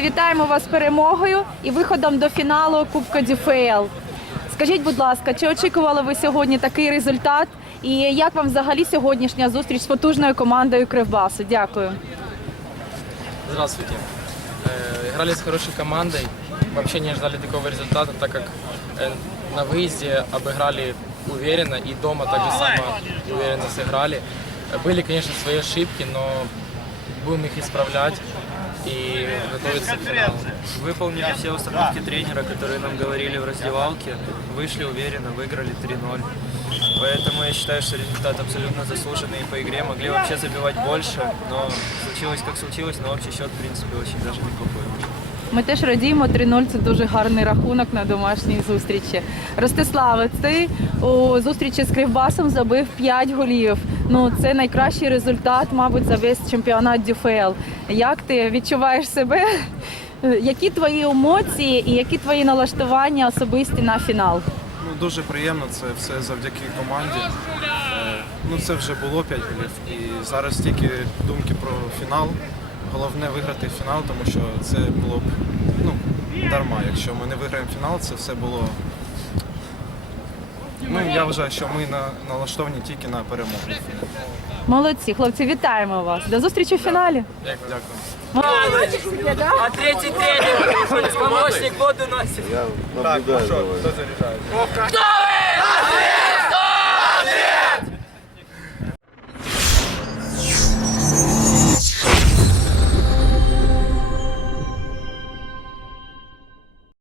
вітаємо вас з перемогою і виходом до фіналу Кубка ДЮФЛ. Скажіть, будь ласка, чи очікували ви сьогодні такий результат? І як вам взагалі сьогоднішня зустріч з потужною командою Кривбасу? Дякую. Здравствуйте. Э, Играли с хорошей командой. Вообще не ожидали такого результата, так как э, на выезде обыграли уверенно и дома так же само уверенно сыграли. Э, Были, конечно, свои ошибки, но будем их исправлять и готовиться к финалу. Выполнили все установки тренера, которые нам говорили в раздевалке. Вышли уверенно, выиграли 3-0. Поэтому я считаю, что результат абсолютно заслуженный и по игре. Могли вообще забивать больше, но случилось как случилось, но общий счет, в принципе, очень даже неплохой. Ми теж радіємо 3-0 це дуже гарний рахунок на домашній зустрічі. Ростиславе, ти у зустрічі з Кривбасом забив 5 голів. Ну це найкращий результат, мабуть, за весь чемпіонат ДЮФЛ. Як ти відчуваєш себе? Які твої емоції і які твої налаштування особисті на фінал? Ну, дуже приємно, це все завдяки команді. Е, Ну, це вже було 5 голів. І зараз тільки думки про фінал. Головне виграти фінал, тому що це було б ну, дарма. Якщо ми не виграємо фінал, це все було. Ну, я вважаю, що ми на, налаштовані тільки на перемогу. Молодці, хлопці, вітаємо вас. До зустрічі в фіналі. Дякую. А третий тренер, помощник воду носит. Так, ну що, хто заряджає?